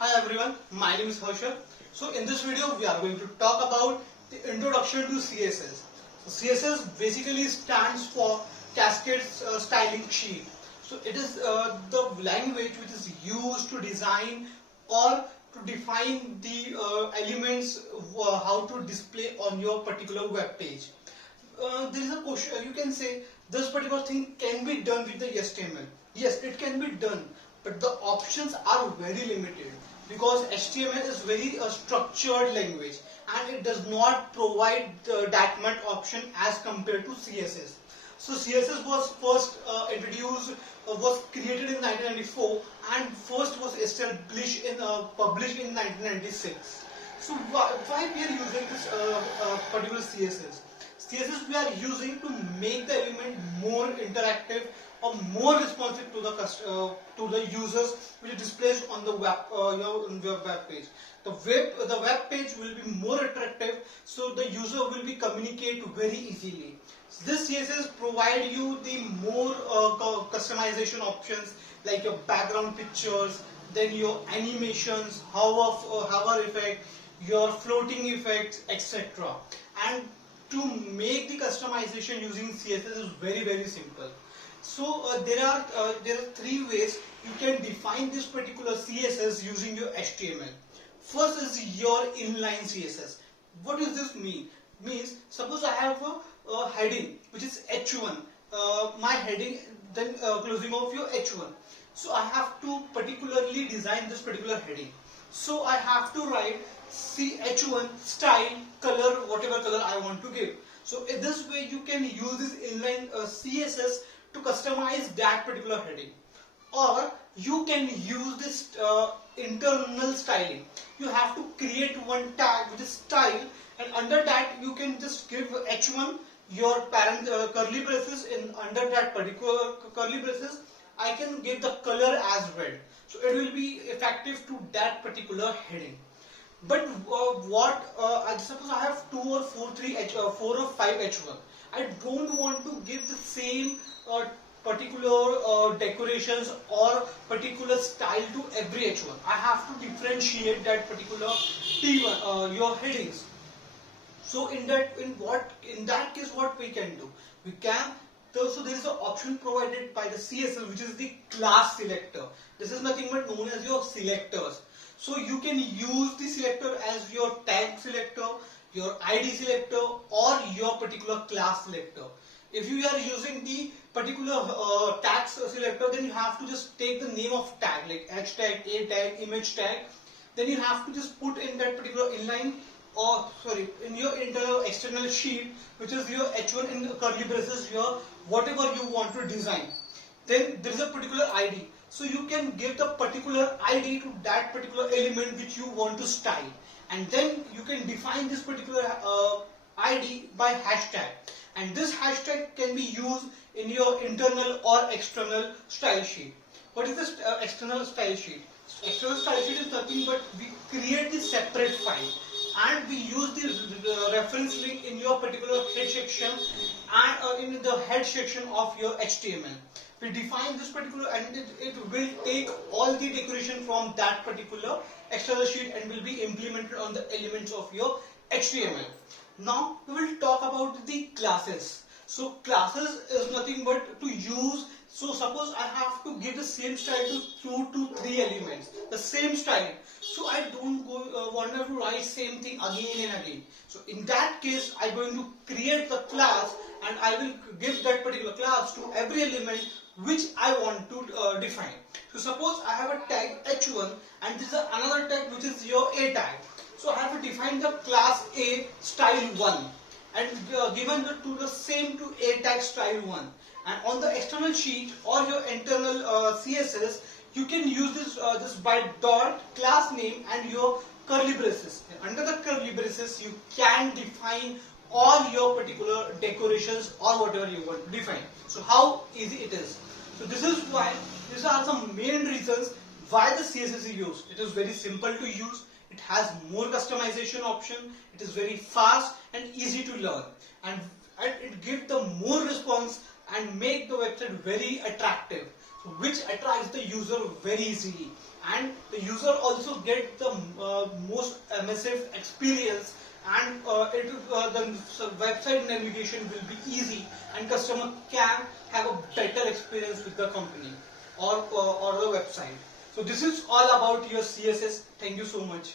Hi everyone, my name is Harshad. So in this video we are going to talk about the introduction to CSS. So CSS basically stands for Cascade Styling Sheet. So it is the language which is used to design or to define the elements how to display on your particular web page. There is a question, you can say this particular thing can be done with the HTML. Yes, it can be done, but the options are very limited because HTML is very structured language and it does not provide that much option as compared to CSS. So CSS was first introduced, was created in 1994 and first was established in published in 1996. So why we are using this particular CSS? CSS we are using to make the element more interactive or more responsive to the users, which displays on the web page. The web page will be more attractive, so the user will be communicate very easily. This CSS provide you the more customization options like your background pictures, then your animations, hover effect, your floating effects, etc. And to make the customization using CSS is very simple. So there are three ways you can define this particular CSS using your HTML. First is your inline CSS. What does this mean? Means suppose I have a heading which is H1. My heading, then closing of your H1. So I have to particularly design this particular heading. So I have to write H1 style color, whatever color I want to give. So in this way you can use this inline CSS to customize that particular heading. Or you can use this internal styling. You have to create one tag with style, and under that you can just give H1 your parent curly braces. In under that particular curly braces I can give the color as red, so it will be effective to that particular heading. But I suppose I have 2 or 4 or 5 H1. I don't want to give the same particular decorations or particular style to every H1. I have to differentiate that particular T1 your headings. So in that case what we can do? We can so there is an option provided by the CSS which is the class selector. This is nothing but known as your selectors. So you can use the selector as your tag selector, your ID selector, or your particular class selector. If you are using the particular tag selector, then you have to just take the name of tag like H tag, A tag, image tag. Then you have to just put in that particular inline, or sorry, in your internal external sheet, which is your H1 in curly braces, your whatever you want to design. Then there is a particular ID. So you can give the particular ID to that particular element which you want to style, and then you can define this particular ID by hashtag, and this hashtag can be used in your internal or external style sheet. What is this external style sheet? External style sheet is nothing but we create the separate file and we use the reference link in your particular head section and in the head section of your HTML. We define this particular, and it will take all the decoration from that particular external sheet and will be implemented on the elements of your HTML. Now we will talk about the classes. So classes is nothing but to use. So suppose I have to give the same style to 2 to 3 elements, the same style. So I don't want to write same thing again and again. So in that case I'm going to create the class and I will give that particular class to every element which I want to define. So suppose I have a tag H1 and this is another tag which is your A tag. So I have to define the class A style 1 and given to the same to A tag style 1. And on the external sheet or your internal CSS, you can use this by dot class name and your curly braces. And under the curly braces, you can define all your particular decorations or whatever you want to define. So how easy it is. So this is why, these are some main reasons why the CSS is used. It is very simple to use. It has more customization option. It is very fast and easy to learn. And it gives the more response and make the website very attractive, which attracts the user very easily. and the user also get the most immersive experience, and the website navigation will be easy, and customer can have a better experience with the company or the website. So this is all about your CSS. Thank you so much.